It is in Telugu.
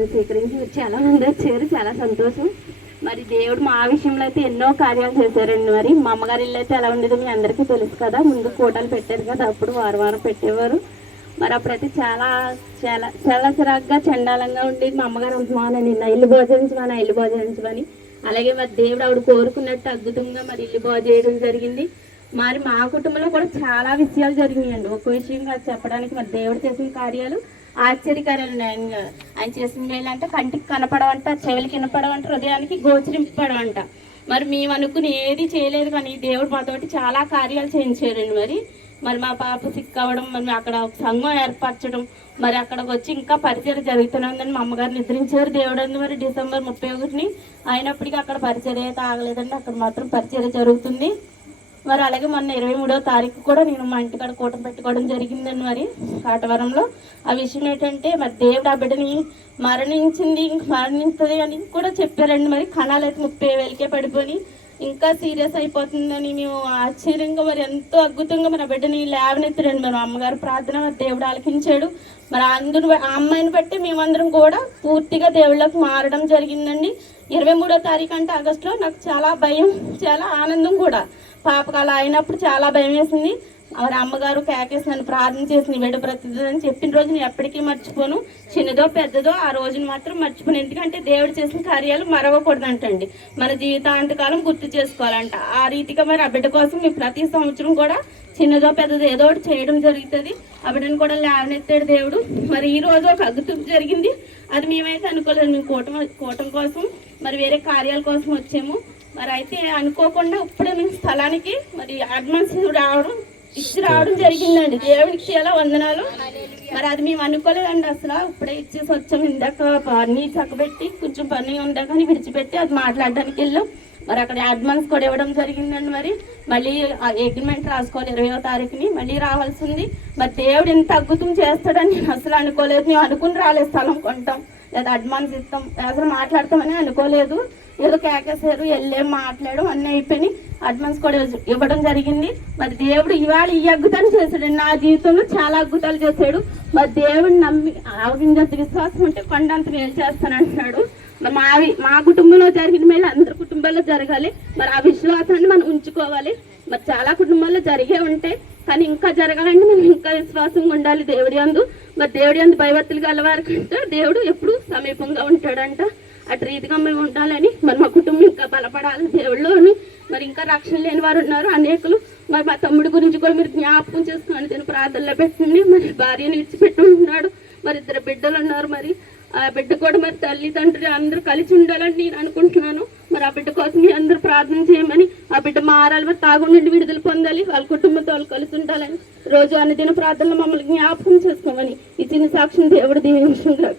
బాప్తిజం స్వీకరించి చాలా మంది వచ్చారు. చాలా సంతోషం. మరి దేవుడు మా విషయంలో అయితే ఎన్నో కార్యాలు చేశారండి. మరి మా అమ్మగారి ఇల్లు అయితే ఎలా ఉండేదో మీ అందరికీ తెలుసు కదా. ముందు కూటలు పెట్టారు కదా, అప్పుడు వారం వారం పెట్టేవారు. మరి అప్పుడైతే చాలా చాలా చాలా చిరాగ్గా చండాలంగా ఉండేది. మా అమ్మగారు అంటున్నానని నా ఇల్లు భోజనించమని, ఇల్లు భోజనించమని. అలాగే మరి దేవుడు ఆవిడ కోరుకున్నట్టు అద్భుతంగా మరి ఇల్లు బాగు చేయడం జరిగింది. మరి మా కుటుంబంలో కూడా చాలా విషయాలు జరిగినాయండి. ఒక విషయం కాదు చెప్పడానికి. మరి దేవుడు చేసిన కార్యాలు ఆశ్చర్యకార్యాలు. ఆయన చేసిన మేలు అంటే కంటికి కనపడవంట, చెవులకి వినపడవంట, హృదయానికి గోచరింపడవంట. మరి మేము అనుకుని ఏది చేయలేదు, కానీ దేవుడు మాతోటి చాలా కార్యాలు చేయించారండి. మరి మా పాప సిక్ అవ్వడం, మరి అక్కడ ఒక సంఘం ఏర్పరచడం, మరి అక్కడికి వచ్చి ఇంకా పరిచయం జరుగుతున్నదని మా అమ్మగారు నిద్రించారు. దేవుడు అంది మరి డిసెంబర్ 31 అయినప్పటికీ అక్కడ పరిచయం అయితే ఆగలేదండి. అక్కడ మాత్రం పరిచయం జరుగుతుంది. మరి అలాగే మొన్న 23వ తారీఖు కూడా నేను మా ఇంటికాడ కూటమి పెట్టుకోవడం జరిగిందండి. మరి కాటవరంలో ఆ విషయం ఏంటంటే మరి దేవుడు ఆ బిడ్డని మరణించింది, ఇంక మరణిస్తుంది అని కూడా చెప్పారండి. మరి కణాలు అయితే 30,000కే పడిపోయి ఇంకా సీరియస్ అయిపోతుందని మేము ఆశ్చర్యంగా మరి ఎంతో అద్భుతంగా మన బిడ్డని లేవనెత్తారండి. మరి అమ్మగారు ప్రార్థన మరి దేవుడు ఆలకించాడు. మరి అందరూ ఆ అమ్మాయిని బట్టి మేమందరం కూడా పూర్తిగా దేవుళ్ళకి మారడం జరిగిందండి. 23వ తారీఖు అంటే ఆగస్టులో నాకు చాలా భయం, చాలా ఆనందం కూడా. పాపకు అలా అయినప్పుడు చాలా భయం వేసింది. మరి అమ్మగారు కేకేసి నన్ను ప్రార్థన చేసింది, బిడ్డ బ్రతుకుతుంది అని చెప్పిన రోజు నేను ఎప్పటికీ మర్చిపోను. చిన్నదో పెద్దదో ఆ రోజును మాత్రం మర్చిపోను. ఎందుకంటే దేవుడు చేసిన కార్యాలు మరవకూడదంటండి. మన జీవితాంతకాలం గుర్తు చేసుకోవాలంట. ఆ రీతిగా మరి ఆ బిడ్డ కోసం మేము ప్రతి సంవత్సరం కూడా చిన్నదో పెద్దదో ఏదో ఒకటి చేయడం జరుగుతుంది. ఆ బిడ్డను కూడా లేవనెత్తాడు దేవుడు. మరి ఈ రోజు ఒక అద్భుతం జరిగింది. అది మేమైతే అనుకోలేదు. మేము కూటమి కోసం మరి వేరే కార్యాల కోసం వచ్చాము. మరి అయితే అనుకోకుండా ఇప్పుడే మేము స్థలానికి మరి అడ్వాన్స్ ఇచ్చి రావడం జరిగిందండి. దేవునికి చాలా వందనాలు. మరి అది మేము అనుకోలేదండి అసలు. ఇప్పుడే ఇచ్చేసి వచ్చాము. ఇందాక పని చక్కబెట్టి కొంచెం పని ఉందాక విడిచిపెట్టి అది మాట్లాడడానికి వెళ్ళాం. మరి అక్కడ అడ్వాన్స్ కూడా ఇవ్వడం జరిగిందండి. మరి మళ్ళీ అగ్రిమెంట్ రాసుకోవాలి 20వ తారీఖుని, మళ్ళీ రావాల్సింది. మరి దేవుడు ఎంత అద్భుతం చేస్తాడని నేను అసలు అనుకోలేదు. మేము అనుకుని రాలేదు స్థలం కొంటాం లేదా అడ్వాన్స్ ఇస్తాం అసలు మాట్లాడతామని అనుకోలేదు. ఏదో కేకేసారు, వెళ్ళేం మాట్లాడడం అన్నీ అయిపోయినాయి. అడ్వాన్స్ కూడా ఇవ్వడం జరిగింది. మరి దేవుడు ఇవాళ ఈ అద్భుతాన్ని చేశాడు. నా జీవితంలో చాలా అద్భుతాలు చేశాడు. మరి దేవుడిని నమ్మి ఆవగింజంత విశ్వాసం ఉంటే కొండంత మేలు చేస్తానంటున్నాడు. మా కుటుంబంలో జరిగిన మేలు అందరి కుటుంబాల్లో జరగాలి. మరి ఆ విశ్వాసాన్ని మనం ఉంచుకోవాలి. మరి చాలా కుటుంబాల్లో జరిగే ఉంటాయి, కానీ ఇంకా జరగాలంటే మనం ఇంకా విశ్వాసంగా ఉండాలి దేవుడి యందు. మరి దేవుడి యందు భయభక్తులు గలవారికంటే దేవుడు ఎప్పుడు సమీపంగా ఉంటాడంట. అటు రీతిగా మేము ఉండాలని మరి మా కుటుంబం ఇంకా బలపడాలి దేవుళ్ళోని. మరి ఇంకా రక్షణ లేని వారు ఉన్నారు అనేకులు. మరి మా తమ్ముడి గురించి కూడా మీరు జ్ఞాపకం చేసుకుని నేను ప్రార్థనలో పెట్టింది. మరి భార్యను విడిచిపెట్టి ఉంటున్నాడు. మరి 2 బిడ్డలు ఉన్నారు. మరి ఆ బిడ్డ కూడా మరి తల్లిదండ్రులు అందరూ కలిసి ఉండాలని నేను అనుకుంటున్నాను. మరి ఆ బిడ్డ కోసం మీ అందరూ ప్రార్థన చేయమని, ఆ బిడ్డ మారాలి, మరి తాగుడు నుండి విడుదల పొందాలి, వాళ్ళ కుటుంబంతో వాళ్ళు కలిసి ఉండాలని రోజు అన్ని దిన ప్రార్థనలు మమ్మల్ని జ్ఞాపకం చేసుకోమని ఈ చిన్న సాక్షిని దేవుడు దీవించుకుంటారు.